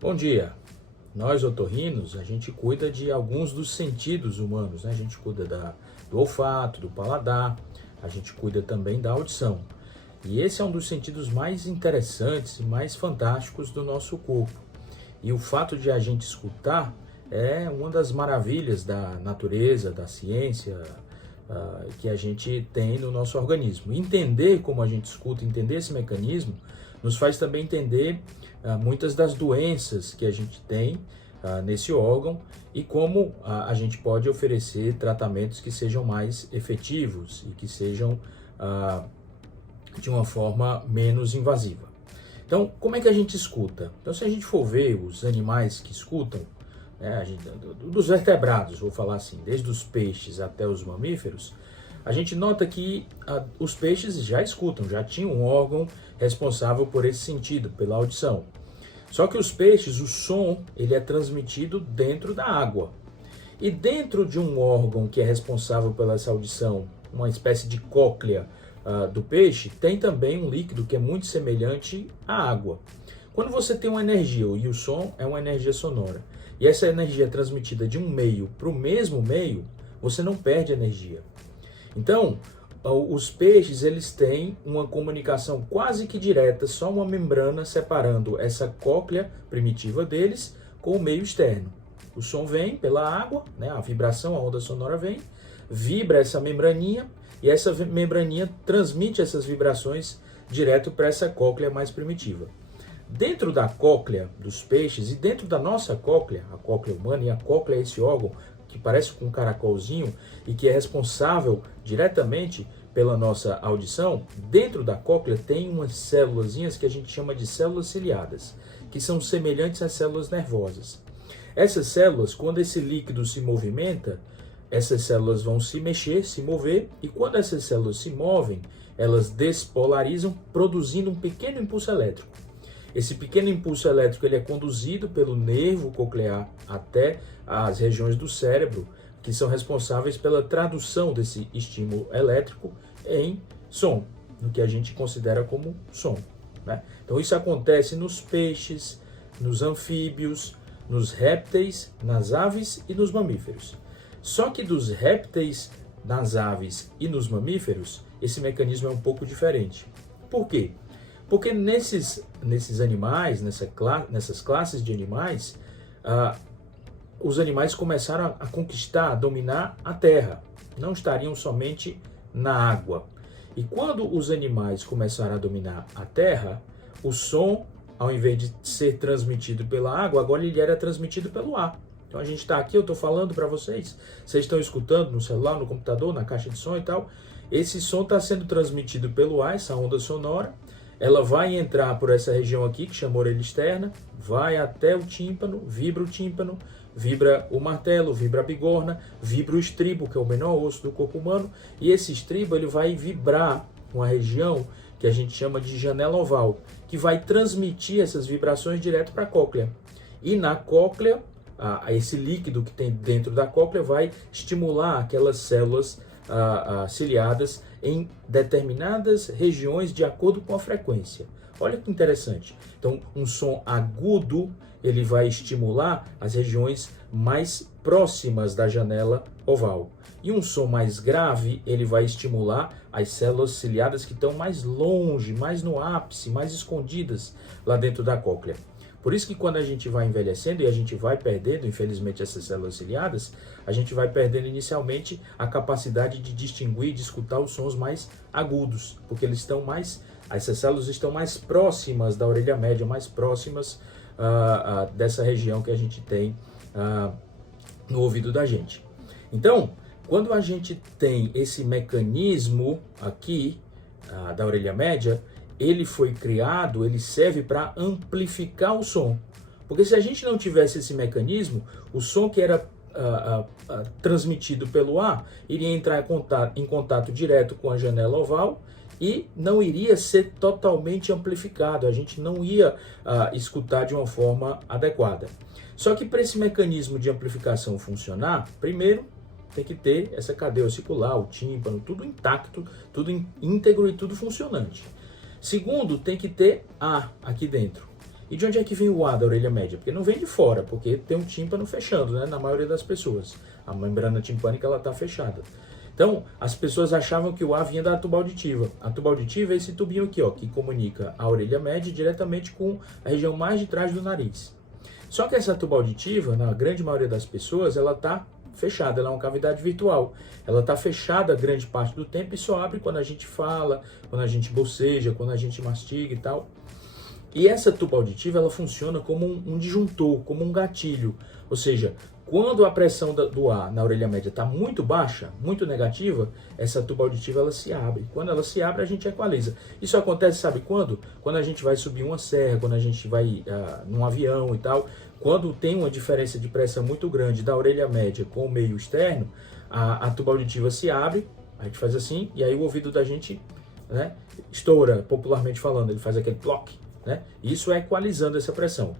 Bom dia. Nós, otorrinos, a gente cuida de alguns dos sentidos humanos, né? A gente cuida do olfato, do paladar, a gente cuida também da audição. E esse é um dos sentidos mais interessantes e mais fantásticos do nosso corpo. E o fato de a gente escutar é uma das maravilhas da natureza, da ciência, que a gente tem no nosso organismo. Entender como a gente escuta, entender esse mecanismo, nos faz também entender muitas das doenças que a gente tem nesse órgão e como a gente pode oferecer tratamentos que sejam mais efetivos e que sejam de uma forma menos invasiva. Então, como é que a gente escuta? Então, se a gente for ver os animais que escutam, né, dos vertebrados, vou falar assim, desde os peixes até os mamíferos, a gente nota que os peixes já escutam, já tinham um órgão responsável por esse sentido, pela audição. Só que os peixes, o som, ele é transmitido dentro da água. E dentro de um órgão que é responsável pela essa audição, uma espécie de cóclea do peixe, tem também um líquido que é muito semelhante à água. Quando você tem uma energia, e o som é uma energia sonora, e essa energia é transmitida de um meio para o mesmo meio, você não perde energia. Então, os peixes, eles têm uma comunicação quase que direta, só uma membrana separando essa cóclea primitiva deles com o meio externo. O som vem pela água, né, a vibração, a onda sonora vem, vibra essa membraninha e essa membraninha transmite essas vibrações direto para essa cóclea mais primitiva. Dentro da cóclea dos peixes e dentro da nossa cóclea, a cóclea humana, e a cóclea é esse órgão que parece com um caracolzinho e que é responsável diretamente pela nossa audição, dentro da cóclea tem umas célulazinhas que a gente chama de células ciliadas, que são semelhantes às células nervosas. Essas células, quando esse líquido se movimenta, essas células vão se mexer, se mover, e quando essas células se movem, elas despolarizam, produzindo um pequeno impulso elétrico. Esse pequeno impulso elétrico ele é conduzido pelo nervo coclear até as regiões do cérebro, que são responsáveis pela tradução desse estímulo elétrico em som, no que a gente considera como som, né? Então isso acontece nos peixes, nos anfíbios, nos répteis, nas aves e nos mamíferos. Só que dos répteis, nas aves e nos mamíferos, esse mecanismo é um pouco diferente. Por quê? Porque nesses animais, nessas classes de animais, os animais começaram a conquistar, a dominar a terra. Não estariam somente na água. E quando os animais começaram a dominar a terra, o som, ao invés de ser transmitido pela água, agora ele era transmitido pelo ar. Então a gente está aqui, eu estou falando para vocês, vocês estão escutando no celular, no computador, na caixa de som e tal. Esse som está sendo transmitido pelo ar, essa onda sonora. Ela vai entrar por essa região aqui, que chama orelha externa, vai até o tímpano, vibra o martelo, vibra a bigorna, vibra o estribo, que é o menor osso do corpo humano, e esse estribo ele vai vibrar uma região que a gente chama de janela oval, que vai transmitir essas vibrações direto para a cóclea. E na cóclea, esse líquido que tem dentro da cóclea vai estimular aquelas células ciliadas em determinadas regiões de acordo com a frequência. Olha que interessante. Então, um som agudo, ele vai estimular as regiões mais próximas da janela oval. E um som mais grave, ele vai estimular as células ciliadas que estão mais longe, mais no ápice, mais escondidas lá dentro da cóclea. Por isso que quando a gente vai envelhecendo e a gente vai perdendo, infelizmente, essas células ciliadas, a gente vai perdendo inicialmente a capacidade de distinguir, de escutar os sons mais agudos, porque essas células estão mais próximas da orelha média, mais próximas dessa região que a gente tem no ouvido da gente. Então, quando a gente tem esse mecanismo aqui da orelha média, ele foi criado, ele serve para amplificar o som. Porque se a gente não tivesse esse mecanismo, o som que era transmitido pelo ar iria entrar em contato direto com a janela oval e não iria ser totalmente amplificado, a gente não ia escutar de uma forma adequada. Só que para esse mecanismo de amplificação funcionar, primeiro tem que ter essa cadeia auricular, o tímpano, tudo intacto, tudo íntegro e tudo funcionante. Segundo, tem que ter ar aqui dentro. E de onde é que vem o ar da orelha média? Porque não vem de fora, porque tem um tímpano fechando, né? Na maioria das pessoas. A membrana timpânica ela está fechada. Então, as pessoas achavam que o ar vinha da tuba auditiva. A tuba auditiva é esse tubinho aqui, ó, que comunica a orelha média diretamente com a região mais de trás do nariz. Só que essa tuba auditiva, na grande maioria das pessoas, ela está fechada, ela é uma cavidade virtual. Ela está fechada grande parte do tempo e só abre quando a gente fala, quando a gente boceja, quando a gente mastiga e tal. E essa tuba auditiva, ela funciona como um disjuntor, como um gatilho. Ou seja, quando a pressão do ar na orelha média está muito baixa, muito negativa, essa tuba auditiva ela se abre. Quando ela se abre, a gente equaliza. Isso acontece, sabe quando? Quando a gente vai subir uma serra, quando a gente vai num avião e tal. Quando tem uma diferença de pressão muito grande da orelha média com o meio externo, a tuba auditiva se abre, a gente faz assim, e aí o ouvido da gente, né, estoura, popularmente falando, ele faz aquele ploc, né? Isso é equalizando essa pressão.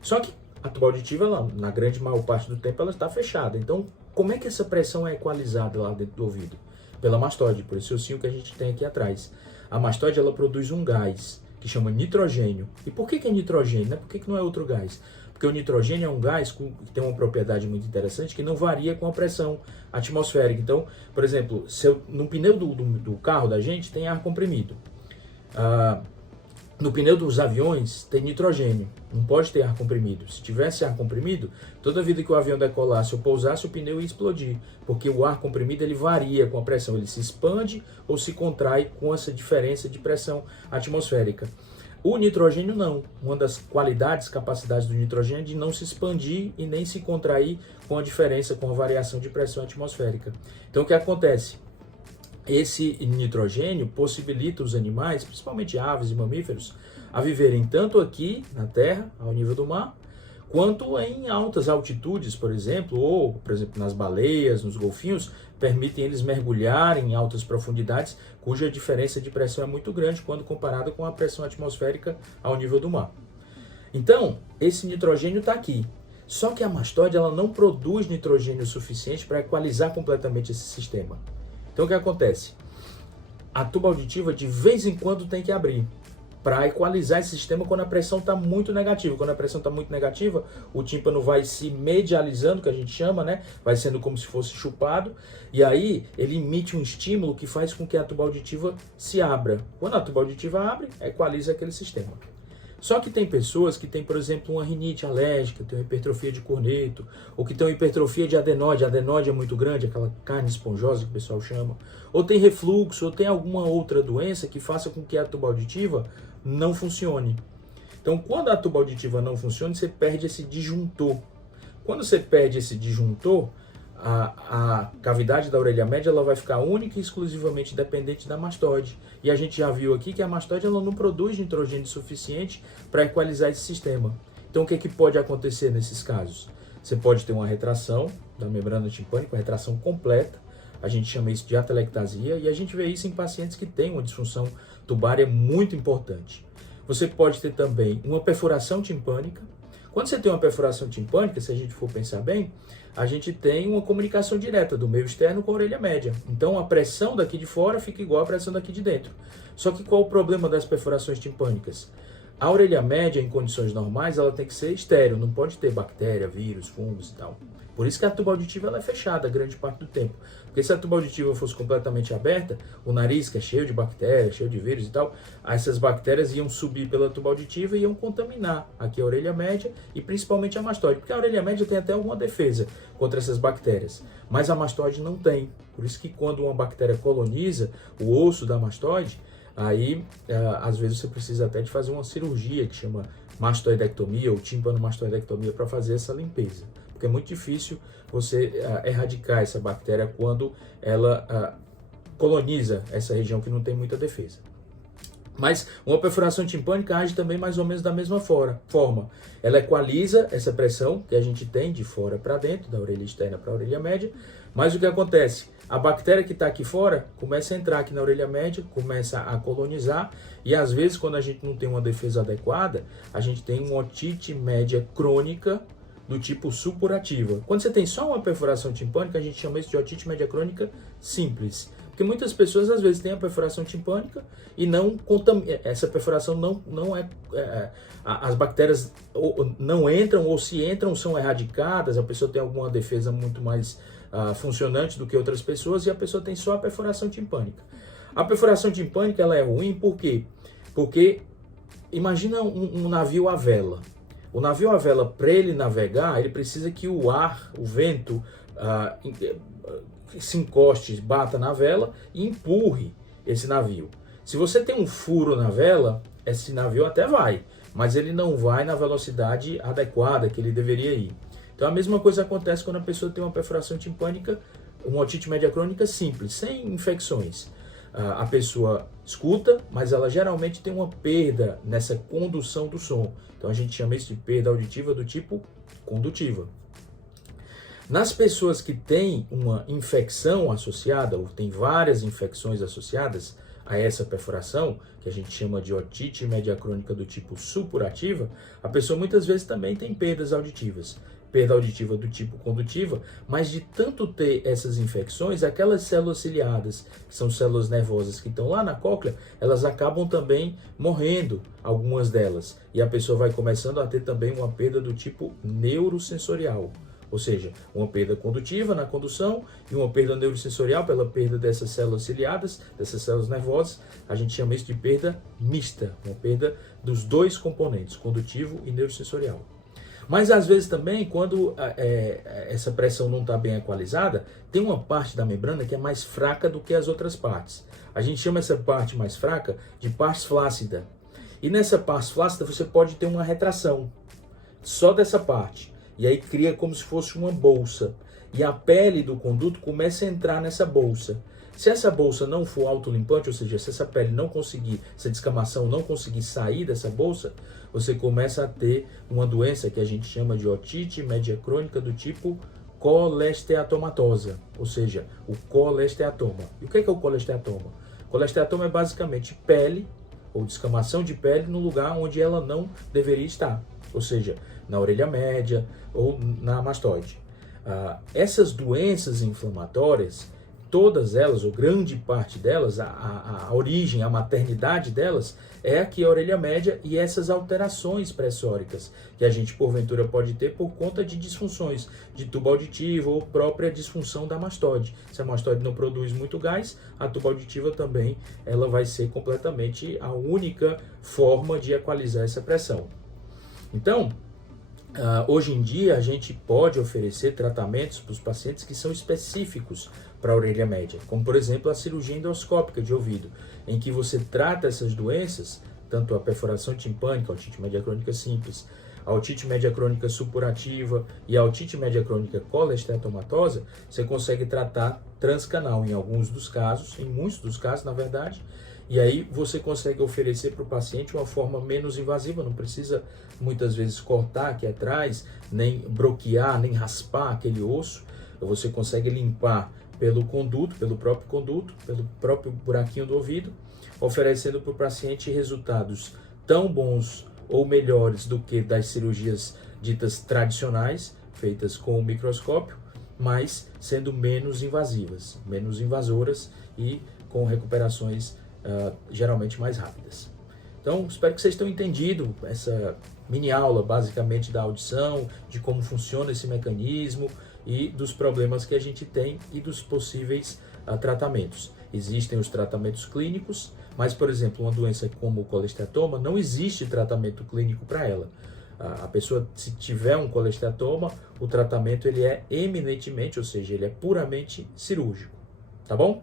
Só que a tuba auditiva, ela, na grande maior parte do tempo, ela está fechada. Então, como é que essa pressão é equalizada lá dentro do ouvido? Pela mastoide, por esse ossinho que a gente tem aqui atrás. A mastoide, ela produz um gás que chama nitrogênio. E por que é nitrogênio, né? Por que não é outro gás? Porque o nitrogênio é um gás que tem uma propriedade muito interessante que não varia com a pressão atmosférica. Então, por exemplo, no pneu do carro da gente tem ar comprimido. No pneu dos aviões tem nitrogênio, não pode ter ar comprimido. Se tivesse ar comprimido, toda vida que o avião decolasse ou pousasse, o pneu ia explodir, porque o ar comprimido ele varia com a pressão, ele se expande ou se contrai com essa diferença de pressão atmosférica. O nitrogênio não. Uma das qualidades, capacidades do nitrogênio é de não se expandir e nem se contrair com a diferença, com a variação de pressão atmosférica. Então o que acontece? Esse nitrogênio possibilita os animais, principalmente aves e mamíferos, a viverem tanto aqui na Terra, ao nível do mar, quanto em altas altitudes, por exemplo, ou, por exemplo, nas baleias, nos golfinhos, permitem eles mergulharem em altas profundidades, cuja diferença de pressão é muito grande quando comparada com a pressão atmosférica ao nível do mar. Então, esse nitrogênio está aqui. Só que a mastoide ela não produz nitrogênio suficiente para equalizar completamente esse sistema. Então o que acontece? A tuba auditiva de vez em quando tem que abrir para equalizar esse sistema quando a pressão está muito negativa. Quando a pressão está muito negativa, o tímpano vai se medializando, que a gente chama, né? Vai sendo como se fosse chupado, e aí ele emite um estímulo que faz com que a tuba auditiva se abra. Quando a tuba auditiva abre, equaliza aquele sistema. Só que tem pessoas que têm, por exemplo, uma rinite alérgica, tem uma hipertrofia de corneto, ou que tem uma hipertrofia de adenoide. A adenoide é muito grande, aquela carne esponjosa que o pessoal chama. Ou tem refluxo, ou tem alguma outra doença que faça com que a tuba auditiva não funcione. Então, quando a tuba auditiva não funciona, você perde esse disjuntor. Quando você perde esse disjuntor, a cavidade da orelha média ela vai ficar única e exclusivamente dependente da mastoide. E a gente já viu aqui que a mastoide ela não produz nitrogênio suficiente para equalizar esse sistema. Então o que pode acontecer nesses casos? Você pode ter uma retração da membrana timpânica, uma retração completa. A gente chama isso de atelectasia e a gente vê isso em pacientes que têm uma disfunção tubária muito importante. Você pode ter também uma perfuração timpânica. Quando você tem uma perfuração timpânica, se a gente for pensar bem, a gente tem uma comunicação direta do meio externo com a orelha média. Então a pressão daqui de fora fica igual à pressão daqui de dentro. Só que qual o problema das perfurações timpânicas? A orelha média, em condições normais, ela tem que ser estéril, não pode ter bactéria, vírus, fungos e tal. Por isso que a tuba auditiva ela é fechada grande parte do tempo. Porque se a tuba auditiva fosse completamente aberta, o nariz, que é cheio de bactérias, cheio de vírus e tal, essas bactérias iam subir pela tuba auditiva e iam contaminar aqui a orelha média e principalmente a mastoide. Porque a orelha média tem até alguma defesa contra essas bactérias, mas a mastoide não tem. Por isso que quando uma bactéria coloniza o osso da mastoide, aí às vezes você precisa até de fazer uma cirurgia que chama mastoidectomia ou timpanomastoidectomia para fazer essa limpeza. Porque é muito difícil você erradicar essa bactéria quando ela coloniza essa região que não tem muita defesa. Mas uma perfuração timpânica age também mais ou menos da mesma forma. Ela equaliza essa pressão que a gente tem de fora para dentro, da orelha externa para a orelha média. Mas o que acontece? A bactéria que está aqui fora começa a entrar aqui na orelha média, começa a colonizar e às vezes quando a gente não tem uma defesa adequada, a gente tem uma otite média crônica do tipo supurativa. Quando você tem só uma perfuração timpânica, a gente chama isso de otite média crônica simples, Porque muitas pessoas às vezes têm a perfuração timpânica e essa perfuração não é, as bactérias não entram, ou se entram são erradicadas, a pessoa tem alguma defesa muito mais funcionante do que outras pessoas e a pessoa tem só a perfuração timpânica. A perfuração timpânica ela é ruim por quê? Porque imagina um navio à vela. O navio à vela, para ele navegar, ele precisa que o ar, o vento, se encoste, bata na vela e empurre esse navio. Se você tem um furo na vela, esse navio até vai, mas ele não vai na velocidade adequada que ele deveria ir. Então a mesma coisa acontece quando a pessoa tem uma perfuração timpânica, uma otite média crônica simples, sem infecções. A pessoa escuta, mas ela geralmente tem uma perda nessa condução do som. Então a gente chama isso de perda auditiva do tipo condutiva. Nas pessoas que têm uma infecção associada, ou tem várias infecções associadas a essa perfuração, que a gente chama de otite média crônica do tipo supurativa, a pessoa muitas vezes também tem perdas auditivas. Perda auditiva do tipo condutiva, mas de tanto ter essas infecções, aquelas células ciliadas, que são células nervosas que estão lá na cóclea, elas acabam também morrendo, algumas delas. E a pessoa vai começando a ter também uma perda do tipo neurosensorial. Ou seja, uma perda condutiva na condução e uma perda neurosensorial pela perda dessas células ciliadas, dessas células nervosas. A gente chama isso de perda mista, uma perda dos dois componentes, condutivo e neurosensorial. Mas às vezes também, quando essa pressão não está bem equalizada, tem uma parte da membrana que é mais fraca do que as outras partes. A gente chama essa parte mais fraca de pars flácida. E nessa pars flácida você pode ter uma retração só dessa parte. E aí cria como se fosse uma bolsa. E a pele do conduto começa a entrar nessa bolsa. Se essa bolsa não for autolimpante, ou seja, se essa pele não conseguir, essa descamação não conseguir sair dessa bolsa, você começa a ter uma doença que a gente chama de otite média crônica do tipo colesteatomatosa, ou seja, o colesteatoma. E o que é o colesteatoma? O colesteatoma é basicamente pele, ou descamação de pele, no lugar onde ela não deveria estar, ou seja, na orelha média ou na mastoide. Essas doenças inflamatórias, todas elas, ou grande parte delas, a origem, a maternidade delas, é aqui a orelha média e essas alterações pressóricas que a gente, porventura, pode ter por conta de disfunções de tubo auditivo ou própria disfunção da mastoide. Se a mastoide não produz muito gás, a tubo auditiva também ela vai ser completamente a única forma de equalizar essa pressão. Então, hoje em dia, a gente pode oferecer tratamentos para os pacientes que são específicos para a orelha média, como, por exemplo, a cirurgia endoscópica de ouvido, em que você trata essas doenças, tanto a perfuração timpânica, a otite média crônica simples, a otite média crônica supurativa e a otite média crônica colesteatomatosa, você consegue tratar transcanal em alguns dos casos, em muitos dos casos, na verdade. E aí você consegue oferecer para o paciente uma forma menos invasiva, não precisa muitas vezes cortar aqui atrás, nem broquear, nem raspar aquele osso. Você consegue limpar pelo conduto, pelo próprio buraquinho do ouvido, oferecendo para o paciente resultados tão bons ou melhores do que das cirurgias ditas tradicionais, feitas com o microscópio, mas sendo menos invasivas, menos invasoras e com recuperações geralmente mais rápidas. Então, espero que vocês tenham entendido essa mini aula, basicamente, da audição, de como funciona esse mecanismo e dos problemas que a gente tem e dos possíveis tratamentos. Existem os tratamentos clínicos, mas, por exemplo, uma doença como o colesteatoma, não existe tratamento clínico para ela. A pessoa, se tiver um colesteatoma, o tratamento ele é eminentemente, ou seja, ele é puramente cirúrgico. Tá bom?